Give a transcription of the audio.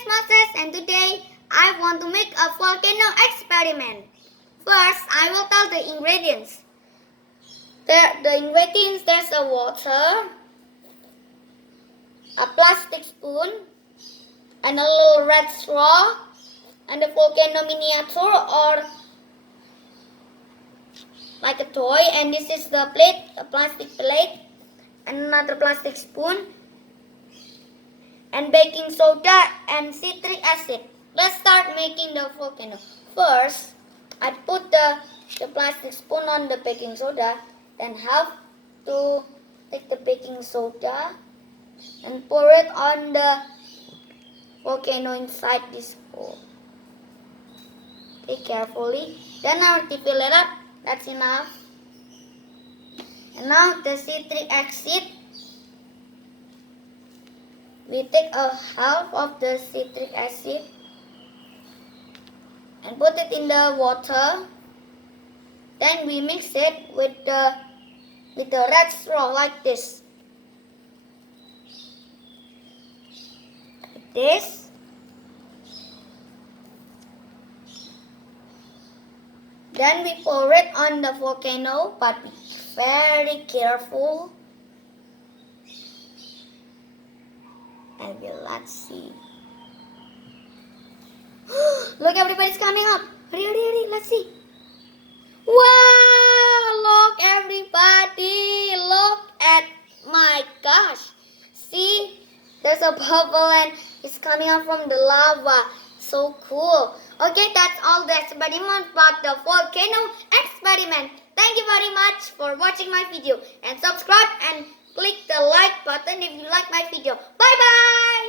is Moses and today I want to make a volcano experiment. First, I will tell the ingredients. There's a water, a plastic spoon, and a little red straw, and a volcano miniature or like a toy. And this is the plate, a plastic plate, and another plastic spoon, and baking soda and citric acid. Let's start making the volcano. First, I put the plastic spoon on the baking soda, then have to take the baking soda and pour it on the volcano inside this hole. Okay, carefully. Then I have to fill it up. That's enough. And now the citric acid. We take a half of the citric acid and put it in the water. Then we mix it with the red straw like this. Like this. Then we pour it on the volcano, but be very careful. And let's see. Look, everybody's coming up. Hurry, let's see. Wow, look everybody. Look at, my gosh. See, there's a bubble and it's coming out from the lava. So cool. Okay, that's all the experiment about the volcano experiment. Thank you very much for watching my video. And subscribe and click the like button if you like my video. Bye bye.